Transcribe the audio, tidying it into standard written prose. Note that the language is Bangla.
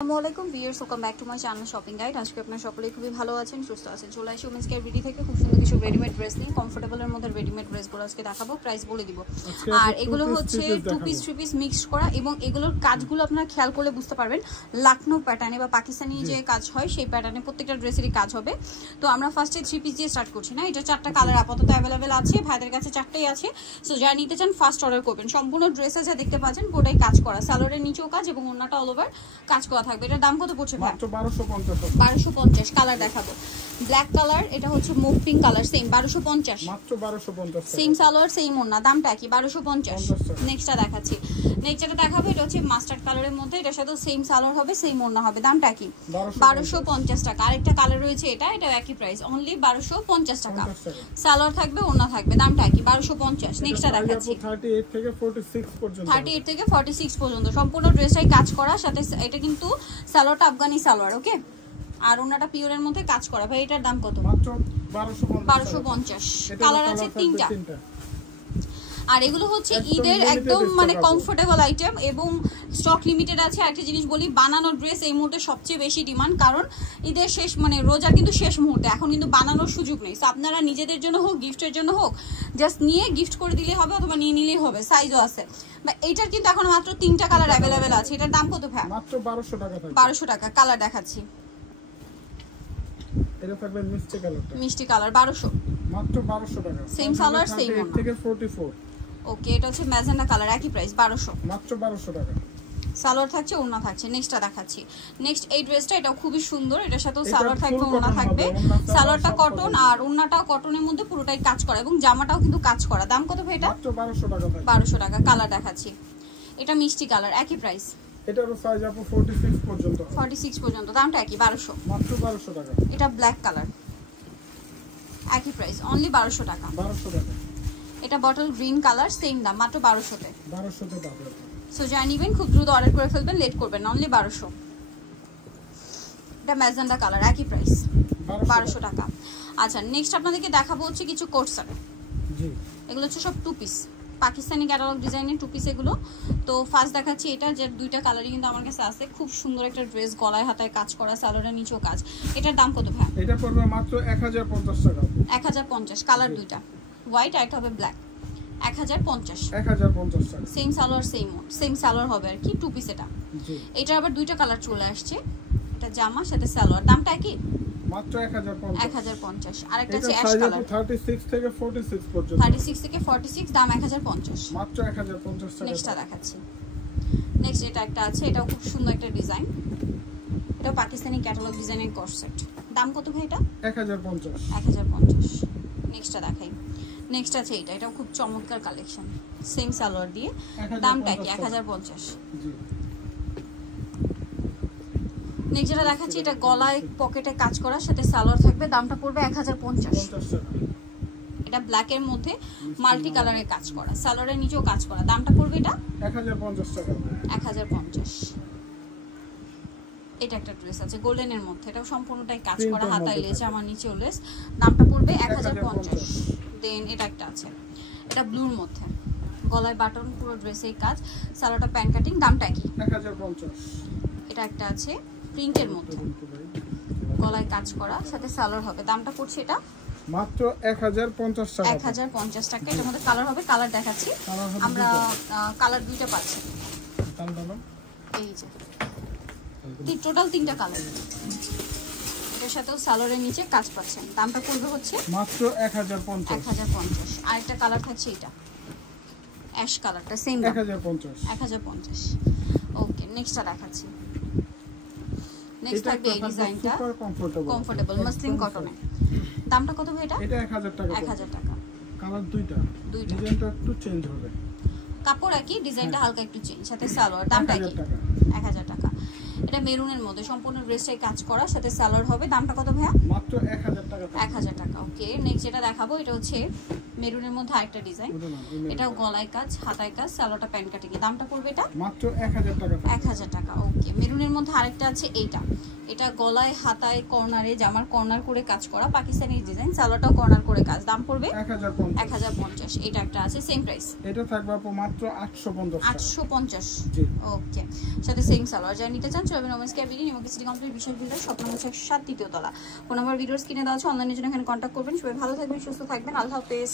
আসসালামু viewers, welcome back to my channel shopping guide. আজকে আপনারা সকলেই খুবই ভালো আছেন, সুস্থ আছেন। চলে আসি উমেন্স কেয়ার বিডি থেকে খুব সুন্দর কিছু রেডিমেড ড্রেস নিয়ে। কমফোর্টেবলের মধ্যে রেডিমেড ড্রেসগুলো আজকে দেখাবো, প্রাইস বলে দিব। আর এগুলো হচ্ছে two piece three piece mixed করা, এবং এগুলোর কাজগুলো আপনারা খেয়াল করলে বুঝতে পারবেন লাখনৌ প্যাটার্নে বা পাকিস্তানি যে কাজ হয় সেই প্যাটার্নে প্রত্যেকটা ড্রেসেরই কাজ হবে। তো আমরা ফার্স্টে থ্রি পিস দিয়ে স্টার্ট করছি না, এটা চারটা কালার আপাতত অ্যাভেলেবেল আছে, ভাইদের কাছে চারটাই আছে। সো যারা নিতে চান ফার্স্ট অর্ডার করবেন। সম্পূর্ণ ড্রেসে যা দেখতে পাচ্ছেন পুরোটাই কাজ করা, সালোয়ারের নিচেও কাজ এবং ওন্নাটা অল ওভার কাজ করা থাকবে। এটার দাম কত পড়ছে? মাত্র 1250। কালার দেখাবো, ব্ল্যাক কালার, এটা হচ্ছে মুভ পিঙ্ক কালার, সেম 1250 মাত্র 1250। সেম সালোয়ার সেম ওন্না, দামটা কি? 1250। নেক্সটটা দেখাচ্ছি, নেক্সট যেটা দেখাবো এটা হচ্ছে মাস্টার্ড কালারের মধ্যে, এটার সাথে সেম সালোয়ার হবে সেম ওন্না হবে, দামটা কি? 1250 টাকা। আরেকটা কালার রয়েছে, এটাও একই প্রাইস, অনলি 1250 টাকা। সালোয়ার থাকবে ওন্না থাকবে, দামটা কি? 1250। নেক্সটটা দেখাচ্ছি 38 থেকে 46 পর্যন্ত, 38 থেকে 46 পর্যন্ত সম্পূর্ণ ড্রেসটাই কাজ করা, সাথে এটা কিন্তু সালোয়ারটা আফগানি সালোয়ার, ওকে। আর ওনাটা পিওরের মধ্যে কাজ করা। ভাই এটার দাম কত? মাত্র 1250। কালার আছে তিনটা। আর এগুলো হচ্ছে ঈদের একদম মানে কমফোর্টেবল আইটেম এবং স্টক লিমিটেড আছে। একটা জিনিস বলি, বানানোর ড্রেস এই মুহূর্তে সবচেয়ে বেশি ডিমান্ড, কারণ ঈদের শেষ মানে রোজা কিন্তু শেষ মুহূর্তে, এখন কিন্তু বানানোর সুযোগ নেই। সো আপনারা নিজেদের জন্য হোক গিফটের জন্য হোক জাস্ট নিয়ে গিফট করে দিলে হবে, অথবা নিয়ে নিলেই হবে, সাইজও আছে। এইটার কিন্তু এখন মাত্র তিনটা কালার অ্যাভেলেবেল আছে। এটার দাম কত ভাই? মাত্র 1200 টাকা। 1200 টাকা। কালার দেখাচ্ছি, এটা থাকবে মিষ্টি কালারটা, মিষ্টি কালার 1200 মাত্র 1200 টাকা। সেম সালোয়ার সেম ওন্না থেকে 44। ওকে, এটা হচ্ছে ম্যাজেন্ডা কালার, একই প্রাইস 1200 মাত্র 1200 টাকা। সালোয়ার থাকছে ওন্না থাকছে। নেক্সটটা দেখাচ্ছি, নেক্সট এই ড্রেসটা, এটাও খুবই সুন্দর, এটার সাথেও সালোয়ার থাকবে ওন্না থাকবে। সালোয়ারটা কটন আর ওন্নাটাও কটনের মধ্যে পুরোটাই কাজ করা, এবং জামাটাও কিন্তু কাজ করা। দাম কত ভাই এটা? মাত্র 1200 টাকা। 1200 টাকা। কালার দেখাচ্ছি, এটা মিষ্টি কালার, একই প্রাইস, এটারও সাইজ আপু 46 পর্যন্ত, 46 পর্যন্ত, দামটা একই 1200 মাত্র 1200 টাকা। এটা ব্ল্যাক কালার, একই প্রাইস, অনলি 1200 টাকা। 1200 টাকা। এটা বটল গ্রিন কালার, সেম দাম, মাত্র 1200 তে। 1200 তে পাবে। সো যা নিবেন খুব দ্রুত অর্ডার করে ফেলবেন, লেট করবেন না, অনলি 1200। এটা ম্যাজেন্ডা কালার, একই প্রাইস 1200 টাকা। আচ্ছা, নেক্সট আপনাদেরকে দেখাবো হচ্ছে কিছু কোটসেট। জি, এগুলো হচ্ছে সব টু পিস, পাকিস্তানি ক্যাটালগ ডিজাইনের টু পিস এগুলো। তো ফার্স্ট দেখাচ্ছি এটা, যে দুইটা কালারই কিন্তু আমার কাছে আছে। খুব সুন্দর একটা ড্রেস, গলায় হাতায় কাজ করা, সালোয়ারের নিচেও কাজ। এটার দাম কত ভাই? এটা পড়বে মাত্র 1050 টাকা। 1050। কালার দুইটা, হোয়াইট আর একটা হবে ব্ল্যাক, 1050 টাকা। সেম সালোয়ার সেম সালোয়ার হবে আর কি, টু পিস এটা। জি, এটার আবার দুইটা কালার চলে আসছে, এটা জামা সাথে সালোয়ার, দামটা কি? মাত্র 1050। আরেকটা আছে অ্যাশ কালার, 36 থেকে 46 পর্যন্ত, 36 থেকে 46, দাম 1050, মাত্র 1050 টাকা। নেক্সটটা দেখাচ্ছি, নেক্সট এটা একটা আছে, এটাও খুব সুন্দর একটা ডিজাইন, এটাও পাকিস্তানি ক্যাটালগ ডিজাইনের কর্সেট। দাম কত ভাই এটা? 1050। নেক্সটটা দেখাই, নেক্সট আছে এটা, এটাও খুব চমৎকার কালেকশন, সেম সালোয়ার দিয়ে, দামটা কি? 1050। জি, নেক্সট যেটা দেখাচ্ছি, এটা গলায় পকেটে কাজ করার সাথে সালোয়ার থাকবে, দামটা পড়বে 1050 টাকা। এটা ব্ল্যাক এর মধ্যে মাল্টি কালারের কাজ করা, সালোয়ারের নিচেও কাজ করা, দামটা পড়বে এটা 1050 টাকা। 1050। এটা একটা ড্রেস আছে গোল্ডেন এর মধ্যে, এটাও সম্পূর্ণটাই কাজ করা, হাতায় লেস, আমার নিচেও লেস, দামটা পড়বে 1050। দেন এটা একটা আছে, এটা ব্লুর মধ্যে, গলায় বাটন, পুরো ড্রেসেই কাজ, সালোয়ারটা প্যান্ট কাটিং, দামটা কি? 1050। এটা একটা আছে প্রিন্টের মধ্যে, গলায় কাজ করা, সাথে সালোয়ার হবে, দামটা পড়ছে এটা মাত্র 1050 টাকা। 1050 টাকা। এটার মধ্যে কালার হবে, কালার দেখাচ্ছি, আমরা কালার দুইটা পাচ্ছি, এই যে টোটাল তিনটা কালার। এটার সাথেও সালোয়ারের নিচে কাজ পাচ্ছেন, দামটা পড়বে হচ্ছে মাত্র 1050। আরেকটা কালার থাকছে, এটা অ্যাশ কালারটা, সেম 1050। ওকে, নেক্সটটা দেখাচ্ছি, নেক্সট থাকবে এই ডিজাইনটা, কমফোর্টেবল মাসলিন কটনে, দামটা কত ভাই এটা? এটা 1000 টাকা। 1000 টাকা। কালার দুইটা, ডিজাইনটা একটু চেঞ্জ হবে, কাপড় একই, ডিজাইনটা হালকা একটু চেঞ্জ, সাথে সালোয়ার, দামটা কি? 1000 টাকা। এটা মেরুনের মধ্যে সম্পূর্ণ ড্রেসটাই কাজ করা, সাথে সালোয়ার হবে, দামটা কত ভাইয়া? মাত্র 1000 টাকা। 1000 টাকা। ওকে, নেক্সট যেটা দেখাবো, এটা হচ্ছে মেরুনের মধ্যে আরেকটা ডিজাইন, এটাও গলায় কাজ, হাতায় কাজ, সালোয়ারটা প্যান্ট কাটিং, দামটা পড়বে এটা মাত্র 1000 টাকা। 1000 টাকা। ওকে, মেরুনের মধ্যে আরেকটা আছে, এইটা এটা গলায় হাতায় কর্নারে জামার কর্নার করে কাজ করা পাকিস্তানি ডিজাইন, সালোয়ারটাও কর্নার করে কাজ। দাম পড়বে 1050। এটা একটা আছে সেম প্রাইস, এটা থাকবে আপু মাত্র 850 850। জি ওকে, সাথে সেম সালোয়ার। যারা নিতে চান চলবে women's care BD new city complete বিশাল বিল্ডার স্বপ্ন হচ্ছে 7 দ্বিতীয় তলা। ফোন নাম্বার ভিডিওর স্ক্রিনে দেওয়া আছে, অনলাইনে জন্য এখানে কন্ট্যাক্ট করবেন। সবাই ভালো থাকবেন, সুস্থ থাকবেন, আল্লাহ হাফেজ।